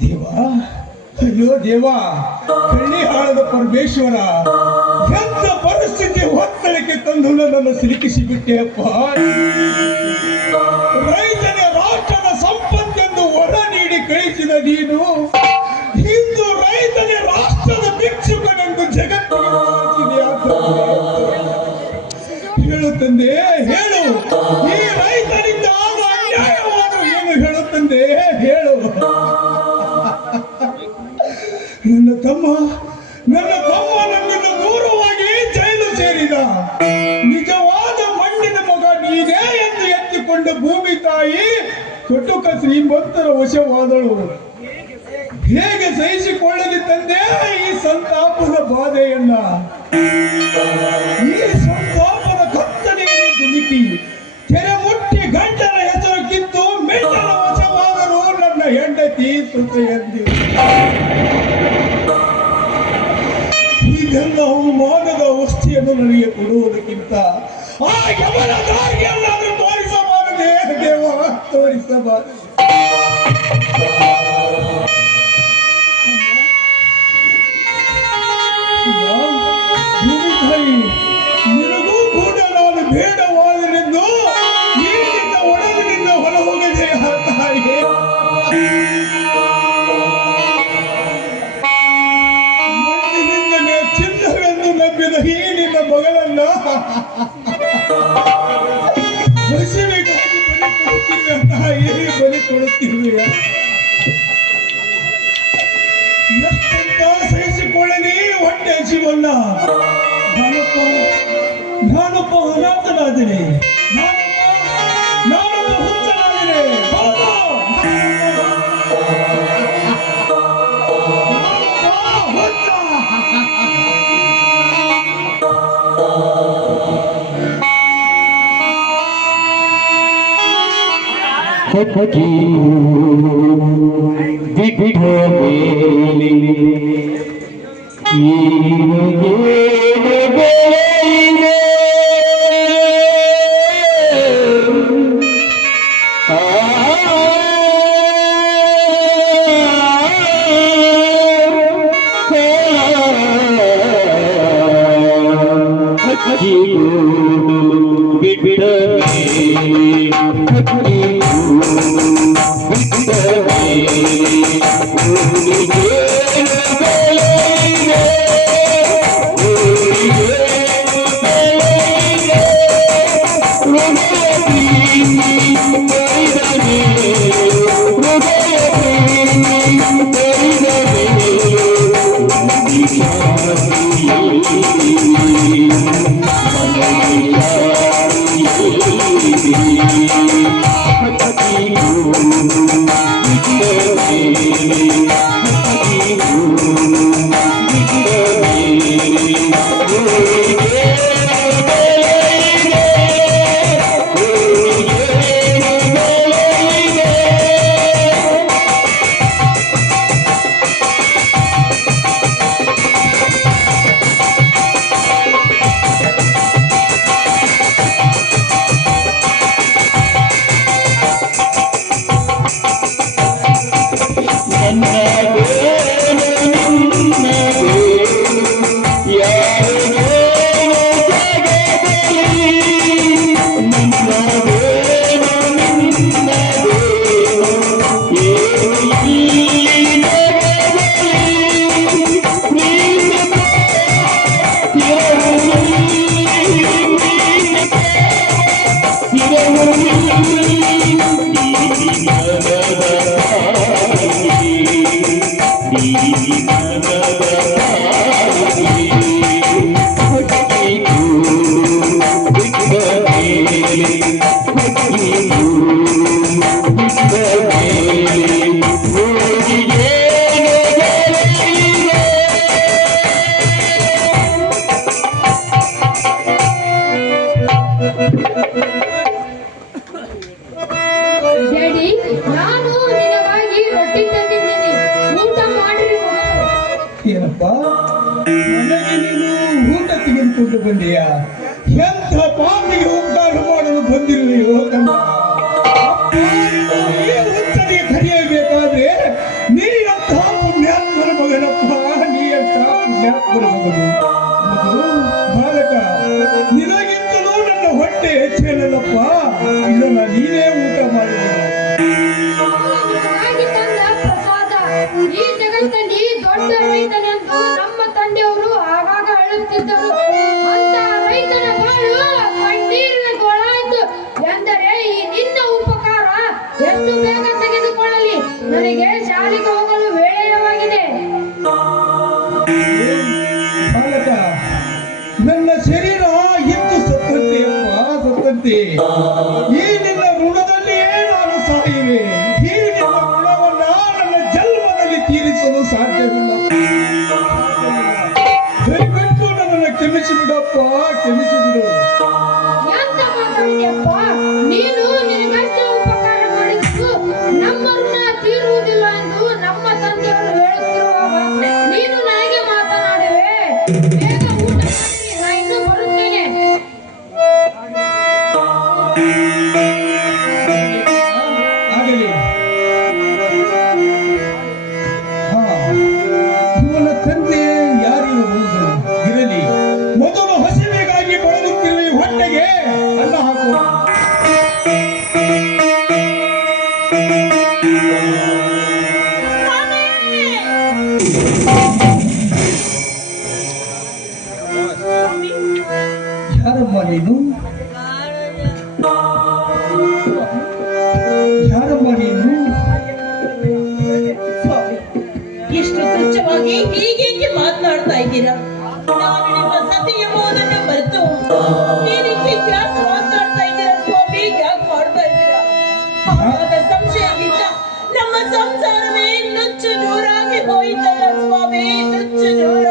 ದೇವಾ, ಅಯ್ಯೋ ದೇವಾ, ಕಳ್ಳಿಹಾಳದ ಪರಮೇಶ್ವರ, ಎಂತ ಪರಿಸ್ಥಿತಿ ಒತ್ತಡಕ್ಕೆ ತಂದು ನನ್ನನ್ನು ಸಿಲುಕಿಸಿ ಬಿಟ್ಟೆಯಪ್ಪ. ರೈತನ ರಾಷ್ಟ್ರದ ಸಂಪತ್ತೆಂದು ಹೊರ ನೀಡಿ ಕಳಿಸಿದ ನೀನು ಇಂದು ರೈತನ ರಾಷ್ಟ್ರದ ಭಿಕ್ಷುಕನೆಂದು ಜಗತ್ತಿಗೆ ಹೇಳು ತಂದೆ, ಹೇಳು. ಈ ರೈತನಿಂದ ಆದ ಅನ್ಯಾಯವಾದರೂ ಏನು ಹೇಳು ತಂದೆ, ಹೇಳು. ನನ್ನ ತಮ್ಮ ನನ್ನಿಂದ ದೂರವಾಗಿ ಜೈಲು ಸೇರಿದ. ನಿಜವಾದ ಮಣ್ಣಿನ ಮಗ ನೀನೇ ಎಂದು ಎತ್ತಿಕೊಂಡ ಭೂಮಿ ತಾಯಿ ಕಟುಕ ಶ್ರೀಮಂತರ ವಶವಾದಳು. ಹೇಗೆ ಸಹಿಸಿಕೊಳ್ಳಲಿ ತಂದೆ ಈ ಸಂತಾಪದ ಬಾಧೆಯನ್ನ? ಈ ಸಂತಾಪದ ಕತ್ತಲೆಯಲ್ಲಿ ದುಡುಕಿ ಕೆರೆ ಮುಟ್ಟಿ ಗಂಟಲ ಹೆಸರು ಕಿತ್ತು ಮೆಟ್ಟಲ ವಶವಾದರು ನನ್ನ ಹೆಂಡತಿ ಸುತೆಯಂದಿ. ಇದೆಲ್ಲ ಅವಮಾನದ ಅವಸ್ಥೆಯನ್ನು ನನಗೆ ಕೊಡುವುದಕ್ಕಿಂತ ಆ ಯಮನ ದಾರಿಯನ್ನಾದರೂ ತೋರಿಸಬಾರದೆ ದೇವ, ತೋರಿಸಬಾರದೆ. ನಿನಗೂ ಕೂಡ ನಾನು ಬೇಡವಾದನೆಂದು ನೀರಿನಿಂದ ಒಡಲಿನಿಂದ ಹೊರ ಹೋಗದೆ ತಾಯಿಗೆ. ಮಣ್ಣಿನಿಂದಲೇ ಚಿನ್ನವೆಂದು ನಂಬಿದ ಈ ನಿನ್ನ ಮಗಳನ್ನ ಹಸಿವೆಗಾಗಿ ಬಲಿ ಕೊಡುತ್ತಿರುವೆ ತಾಯಿ, ಬಲಿ ಕೊಡುತ್ತಿರುವೆ. ಎಷ್ಟಂತ ಸಹಿಸಿಕೊಳ್ಳಲಿ ಹೊಟ್ಟೆ ಹಸಿವನ್ನ. ನಾನೊಬ್ಬ ಅನಾಥನಾದಿನಿ, ನಾನೊಬ್ಬ ಹುಚ್ಚನಾದಿನಿ. ಏನಪ್ಪ ನನಗೆ ನೀನು ಊಟ ತೆಗೆದುಕೊಂಡು ಬಂದೆಯಾ? ಎಂಥ ಪಾಪಿಗೆ ಉದ್ಧಾರ ಮಾಡಲು ಬಂದಿರುವೆಯೋ ಕಣ್ಣ. ಹುಚ್ಚನಿಗೆ ಕರೆಯಬೇಕಾದ್ರೆ ನೀನು ಬೆಳೆಸಿದರು. ಅಂತ ರೈತನ ಬಾಳು ಕಣ್ಣೀರಿನ ಗೋಳಾಯಿತು ಎಂದರೆ ಈ ನಿನ್ನ ಉಪಕಾರ ಎಷ್ಟು ಬೇಗ ತೆಗೆದುಕೊಳ್ಳಲಿ. ನನಗೆ ಶಾಲೆಗೆ ಹೋಗಲು ವೇಳೆಯವಾಗಿದೆ. ಬಾಲಕ, ನನ್ನ ಶರೀರ ಇತ್ತು ಸತ್ತಂತೆಯಪ್ಪ, ಸತ್ತಂತೆ. ಈ ನಿನ್ನ ಋಣದಲ್ಲಿಯೇ ನಾನು ಸಾಯುವೆ. ಈ ನಿನ್ನ ಋಣವನ್ನ ನನ್ನ ಜನ್ಮದಲ್ಲಿ ತೀರಿಸಲು ಸಾಧ್ಯವಿಲ್ಲ. ದಯವಿಟ್ಟು ನನ್ನನ್ನು ಕ್ಷಮಿಸಿ ಬಿಡಪ್ಪ, ಕ್ಷಮಿಸಿ ಬಿಡು. ಎಂತ ಮಾತಾಡಿದೆಯಪ್ಪ ನೀನು? ನಿನಗಷ್ಟೇ ಉಪಕಾರ ಮಾಡಿದ್ದು ನಮ್ಮ ಋಣ ತೀರುವುದಿಲ್ಲ ಎಂದು ನಮ್ಮ ತಂದೆಯವರು ಹೇಳುತ್ತಿರುವಾಗ ನೀನು ನನಗೆ ಮಾತನಾಡುವೆ? ಬೇಗ ಊಟ ಮಾಡಿರಿ, ನಾ ಇನ್ನೂ ಬರುತ್ತೇನೆ. ಆಗಲಿ. ಇವನ ತಂದೆ ಯಾರಿರಬಹುದು? ಇರಲಿ, ಮೊದಲು ಹಸಿವೆಗಾಗಿ ಬಳಲುತ್ತಿರುವ ಈ ಹೊಟ್ಟೆಗೆ ಅನ್ನ ಹಾಕು. ಯಾರಮ್ಮ ನೀನು? ಯಾರಮ್ಮ ನೀನು? ಸ್ವಾಮಿ, ಇಷ್ಟು ತುಚ್ಛವಾಗಿ ಹೀಗೇಕೆ ಮಾತನಾಡ್ತಾ ಇದ್ದೀರಾ? ನಾನು ನಿಮ್ಮ ಸತಿ ಎಂಬುದನ್ನು ಮರೆತು ಈ ರೀತಿ ಯಾಕೆ ಮಾತನಾಡ್ತಾ ಇದ್ದೀರಾ ಸ್ವಾಮಿ? ಯಾಕೆ ಮಾಡ್ತಾ ಇದ್ದೀರಾ? ಹಾಗಾದ ಸಂಶಯದಿಂದ ನಮ್ಮ ಸಂಸಾರವೇ ನುಚ್ಚು ನೂರಾಗಿ ಹೋಯಿತಲ್ಲ ಸ್ವಾಮಿ, ನುಚ್ಚು ನೂರಾಗಿ.